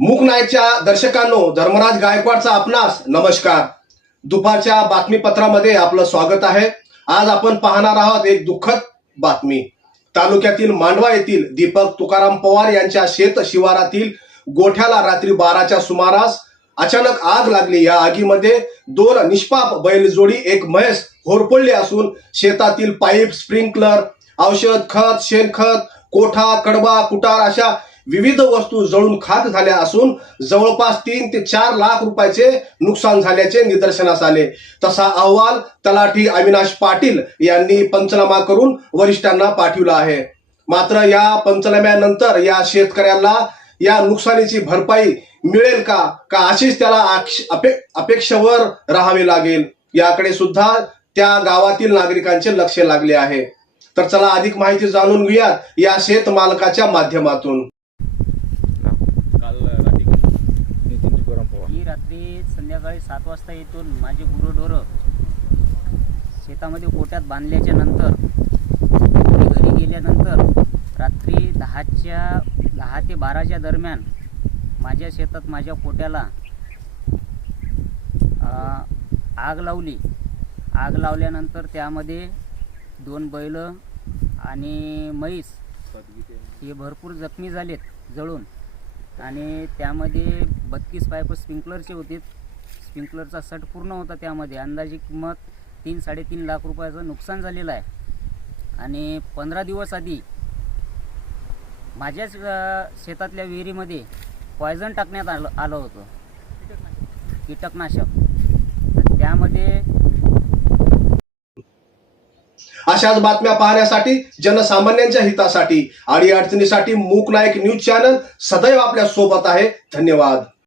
मुकनायच्या दर्शकांनो धर्मराज गायकवाडचा आपणास नमस्कार. दुपारच्या बातमीपत्रामध्ये आपलं स्वागत आहे. आज आपण पाहणार आहोत एक दुःखद बातमी. तालुक्यातील मांडवा येथील दीपक तुकाराम पवार यांच्या शेत शिवारातील गोठ्याला रात्री बाराच्या सुमारास अचानक आग लागली. या आगीमध्ये दोन निष्पाप बैलजोडी एक म्हैस होरपळली असून शेतातील पाईप स्प्रिंकलर औषध खत शेणखत कोठा कडबा कुटार अशा विविध वस्तू जळून खाक झाल्या असून जवळपास तीन ते चार लाख रुपयाचे नुकसान झाल्याचे निदर्शनास आले. तसा अहवाल तलाठी अविनाश पाटील यांनी पंचनामा करून वरिष्ठांना पाठविला आहे. मात्र या पंचनाम्यानंतर या शेतकऱ्याला या नुकसानीची भरपाई मिळेल का? का अशीच त्याला अपे- अपेक्षेवर राहावे लागेल? याकडे सुद्धा त्या गावातील नागरिकांचे लक्ष लागले आहे. तर चला अधिक माहिती जाणून घेऊयात या शेत मालकाच्या माध्यमातून काल रात्री नितीन तुकाराम पवार संध्याकाळी सात वाजता इथून माझे गुरंढोरं शेतामध्ये कोट्यात बांधल्याच्या नंतर घरी गेल्यानंतर रात्री दहाच्या दहा ते बाराच्या दरम्यान माझ्या शेतात माझ्या कोट्याला आग लावली. आग लावल्यानंतर त्यामध्ये दोन बैल आणि म्हैस हे भरपूर जखमी झालेत जळून. आणि त्यामध्ये बत्तीस पाईप स्प्रिंकलरचे होते. स्प्रिंकलरचा सट पूर्ण होता त्यामध्ये. अंदाजे किंमत तीन साडेतीन लाख रुपयाचं नुकसान झालेलं आहे. आणि पंधरा दिवस आधी माझ्याच शेतातल्या विहिरीमध्ये पॉयझन टाकण्यात आलं आलं होतं. कीटकनाशक. तर त्यामध्ये अशाच बातम्या पाहण्यासाठी जनसामान्यांच्या हितासाठी आणि अडचणीसाठी मूक नायक न्यूज चॅनल सदैव आपल्यासोबत आहे. धन्यवाद.